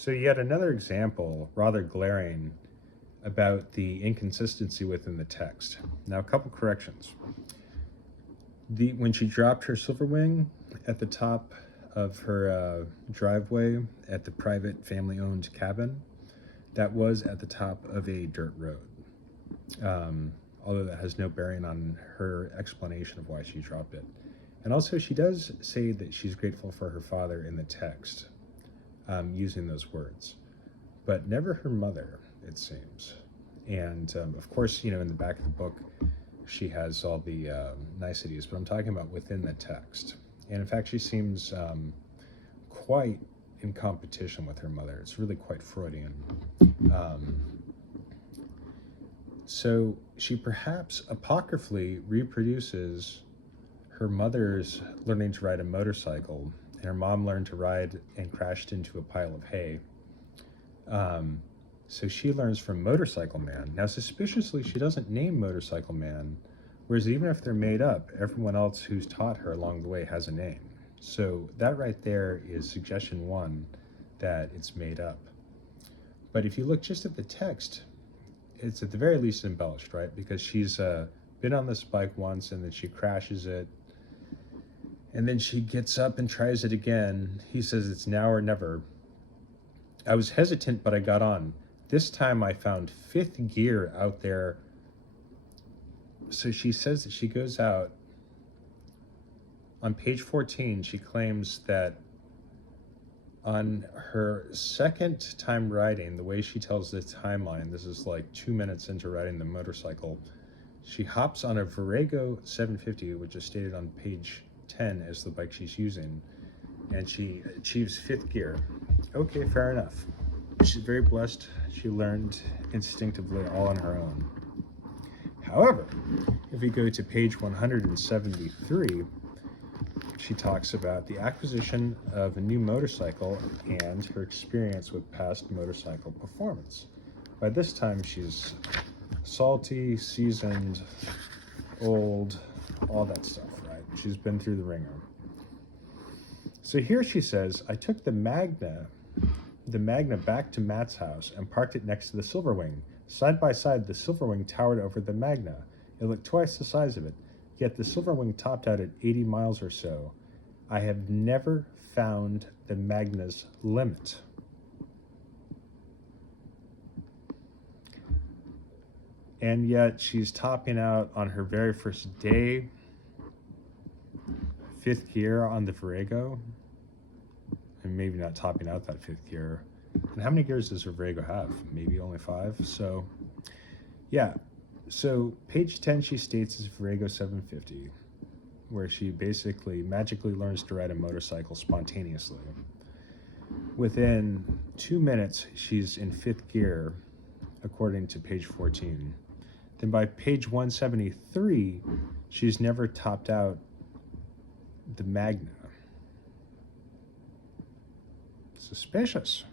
So yet another example, rather glaring, about the inconsistency within the text. Now, a couple corrections. When she dropped her silver wing at the top of her driveway at the private family-owned cabin, that was at the top of a dirt road. Although that has no bearing on her explanation of why she dropped it. And also, she does say that she's grateful for her father in the text, using those words, but never her mother, it seems. And of course, in the back of the book, she has all the niceties, but I'm talking about within the text. And in fact, she seems quite in competition with her mother. It's really quite Freudian. So she perhaps apocryphally reproduces her mother's learning to ride a motorcycle, and her mom learned to ride and crashed into a pile of hay. So she learns from Motorcycle Man. Now, suspiciously, she doesn't name Motorcycle Man, whereas even if they're made up, everyone else who's taught her along the way has a name. So that right there is suggestion one, that it's made up. But if you look just at the text, it's at the very least embellished, right? Because she's been on this bike once, and then she crashes it, and then she gets up and tries it again. He says it's now or never. I was hesitant, but I got on. This time I found fifth gear out there. So she says that she goes out. On page 14, she claims that on her second time riding, the way she tells the timeline, this is like 2 minutes into riding the motorcycle, she hops on a Virago 750, which is stated on page 10 as the bike she's using, and she achieves fifth gear. Okay, fair enough. She's very blessed. She learned instinctively all on her own. However, if we go to page 173, she talks about the acquisition of a new motorcycle and her experience with past motorcycle performance. By this time, she's salty, seasoned, old, all that stuff, right? She's been through the ringer. So here she says, I took the Magna back to Matt's house and parked it next to the Silverwing. Side by side, the Silverwing towered over the Magna. It looked twice the size of it, yet the Silverwing topped out at 80 miles or so. I have never found the Magna's limit. And yet she's topping out on her very first day, fifth gear on the Virago, and maybe not topping out that fifth gear. And how many gears does her Virago have? Maybe only 5. So yeah, so page 10 she states is Virago 750, where she basically magically learns to ride a motorcycle spontaneously. Within 2 minutes, she's in fifth gear, according to page 14. Then by page 173, she's never topped out the Magna. Suspicious.